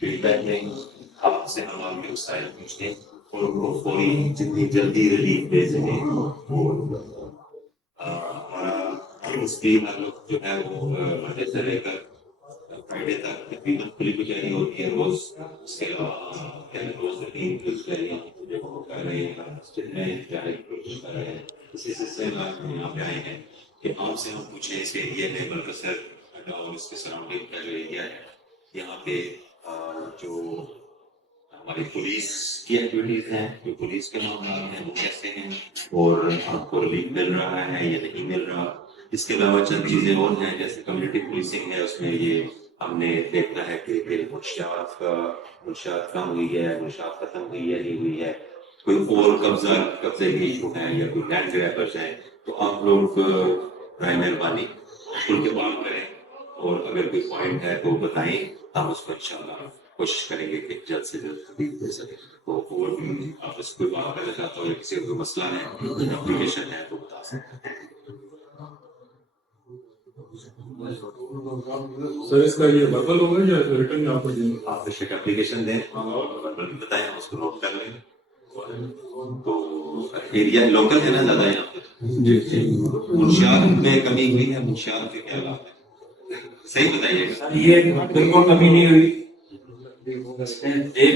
Feed back لیں، آپ سے ہم آپ کے مسائل پوچھیں اور وہ فوری جتنی جلدی ریلیف دے سکیں. ہمارا اس کی تعلق جو ہے وہ منڈے سے لے کر فرائیڈے تک تقریباً کھلی گزاری ہوتی ہے روز. اس کے علاوہ روز تین گزاریاں جو کر رہے ہیں مسجد میں کر رہے ہیں. اسی سلسلے میں یہاں پہ آئے ہیں کہ آپ سے ہم پوچھیں اس ایریا میں برکسر اور اس کے سراؤنڈنگ کا جو ایریا ہے یہاں پہ جو ہماری پولیس کی ایکٹیویٹیز ہیں، جو پولیس کے معاملات ہیں وہ کیسے ہیں اور آپ کو ریلیف مل رہا ہے یا نہیں مل رہا. اس کے علاوہ چند چیزیں اور ہیں جیسے کمیونٹی پولیسنگ ہے، اس میں یہ ہم نے دیکھنا ہے کہ منشیات کم ہوئی ہے، منشیات ختم ہوئی ہے نہیں ہوئی ہے، کوئی اور قبضے کی ایشو ہے یا کوئی لینڈ گریبرز ہیں. تو آپ لوگ برائے مہربانی کھل کے بات کریں اور اگر کوئی پوائنٹ ہے تو بتائیں، ہم اس کو انشاءاللہ کوشش کریں گے کہ جلد سے جلد تبدیل دے سکیں. تو اور بھی آپ اس کو بات کرنا چاہتا ہوں یا کسی کو کوئی مسئلہ ہے اپلیکیشن ہے تو بتا سکتے ہیں. سر اس کا یہ وربل ہوگا یا ریٹرن میں آپ کو دیں گے؟ آپ بے شک اپلیکیشن دیں، بتائیں ہم اس کو نوٹ کر لیں. تو ایریا لوکل ہے نا زیادہ یہاں پہ؟ جی منشیات میں کمی ہوئی ہے، منشیات کے کیا حالات ہیں صحیح بتائیے گا. سر یہ بالکل کمی نہیں ہوئی، ڈے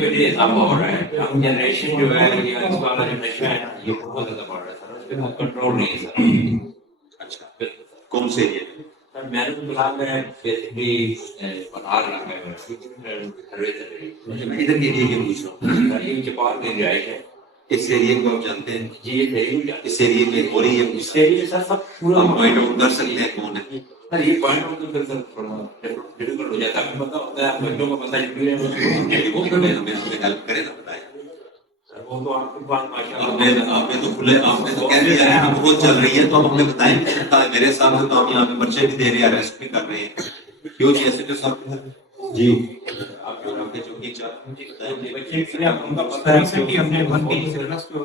بائی ڈے اضافہ ہو رہا ہے. اب جنریشن جو ہے یا اس والا جنریشن ہے یہ بہت زیادہ بڑھ رہا ہے سر، اس پہ کنٹرول نہیں ہے سر. اچھا کون سے ایریا؟ سر میں نے فلحال میں بیسکلی بنار علاقہ ہے، میں ادھر کے ایریا کے پوچھ رہا ہوں. سر یہ چپال کی رہائش ہے. اس ایریا کو آپ جانتے ہیں؟ جی یہ صحیح ہے. اس ایریا میں ہو رہی ہے اس سے یہ سر سب پورا ہم پوائنٹ آؤٹ کر سکتے ہیں کون ہے؟ سر یہ پوائنٹ آؤٹ کر سر تھوڑا ڈیفیکلٹ ہو جاتا ہے، پتا ہوتا ہے بچوں کو پتہ ہمیں ہیلپ کرے نا بتائیں. وہ تو آپ کی بات آپ نے تو کھلے آپ نے تو کہہ دیا ہے ہم بہت چل رہی ہے تو ہم نے بتائیں بھی سکتا ہے. میرے حساب سے تو ہم یہاں پہ بچے بھی دے رہے ہیں، اریسٹ بھی کر رہے ہیں. کیوں جی ایسے جو سب جی آپ جو کے چوکی چاہتے بچے ان کا پتہ ہے کہ ہم نے 1 کے سلیبس کو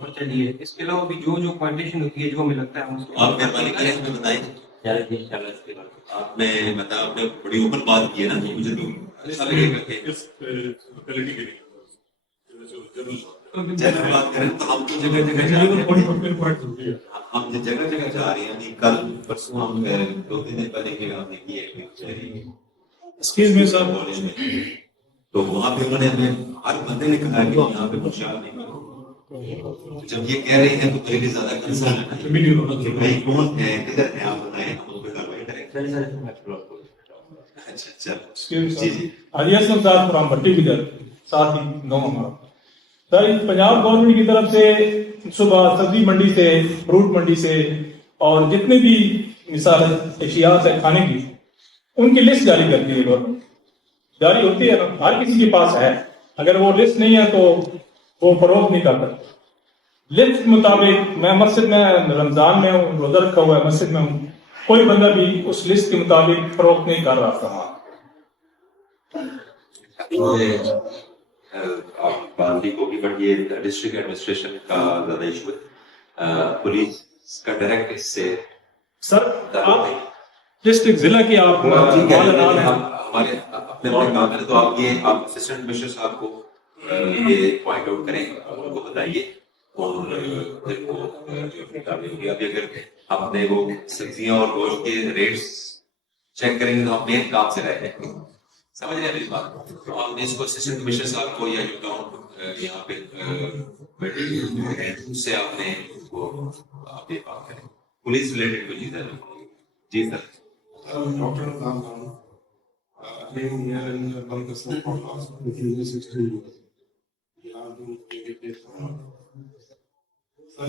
بچہ دیے. اس کے علاوہ بھی جو کوالٹیشن ہوتی ہے جو ہمیں لگتا ہے ہم اس کو آپ مہربانی کریں ہمیں بتائیں. آپ نے بتایا آپ نے بڑی اوپن بات کی ہے نا، مجھے تو اچھا لگے گا کہ جنرل بات کریں تو ہم تو جگہ جگہ جا رہے ہیں. ہم جگہ جگہ جا رہے ہیں. کل پرسوں ہم 2-3 دن پہلے کے ہم نے کی ہے کالج میں، تو وہاں پہ انہوں نے ہمیں ہر بندے نے کہا کہ یہاں پہ منشیات نہیں کرو. جب یہ کہہ رہے ہیں تو میرے لیے زیادہ کنسرن ہے کہ بھائی کون ہے کدھر ہے آپ بتائیں ہم اس پہ کاروائی کریں. اچھا جی جی آریاسن صاحب فرام بھٹی بدر ساتھ ہی گاؤں ہمارا. سر پنجاب گورنمنٹ کی طرف سے صبح سبزی منڈی سے، فروٹ منڈی سے اور جتنے بھی مثال اشیاء ہے کھانے کی ان کی لسٹ جاری کرتی ہے. گورنمنٹ جاری ہوتی ہے، ہر کسی کے پاس ہے. اگر وہ لسٹ نہیں ہے تو وہ فروخت نہیں کرتا. لسٹ مطابق میں مسجد میں رمضان میں ہوں، روزہ رکھا ہوا ہے، مسجد میں ہوں، کوئی بندہ بھی اس لسٹ کے مطابق فروخت نہیں کر رہا تھا. آپ باندھی کو بھی بٹ یہ ڈسٹرکٹ ایڈمنسٹریشن کا زیادہ ایشو ہے. پولیس کا ڈائریکٹ اس سے سر آپ ڈسٹرکٹ ضلع کی آپ ہمارے اپنے کام کریں تو آپ یہ آپ اسسٹنٹ کمشنر صاحب کو یہ پوائنٹ آؤٹ کریں، ان کو بتائیے اور پھر وہ جو اپنی کامیابی ہوگی. ابھی اگر اپنے وہ سبزیاں اور گوشت کے ریٹس چیک کریں گے تو ہم مین کام سے رہ جائیں گے. سمجھ رہے ہیں میری بات؟ تو آپ نے اس کو اسسٹنٹ کمشنر صاحب کو یا جو ٹاؤن یہاں پہ ہے اس سے آپ نے اس کو آپ یہ بات کریں پولیس ریلیٹڈ کوئی چیز ہے. جی سر. Doctor Namdan, living here in Balkastan for last 60 years. We are doing this. Sir,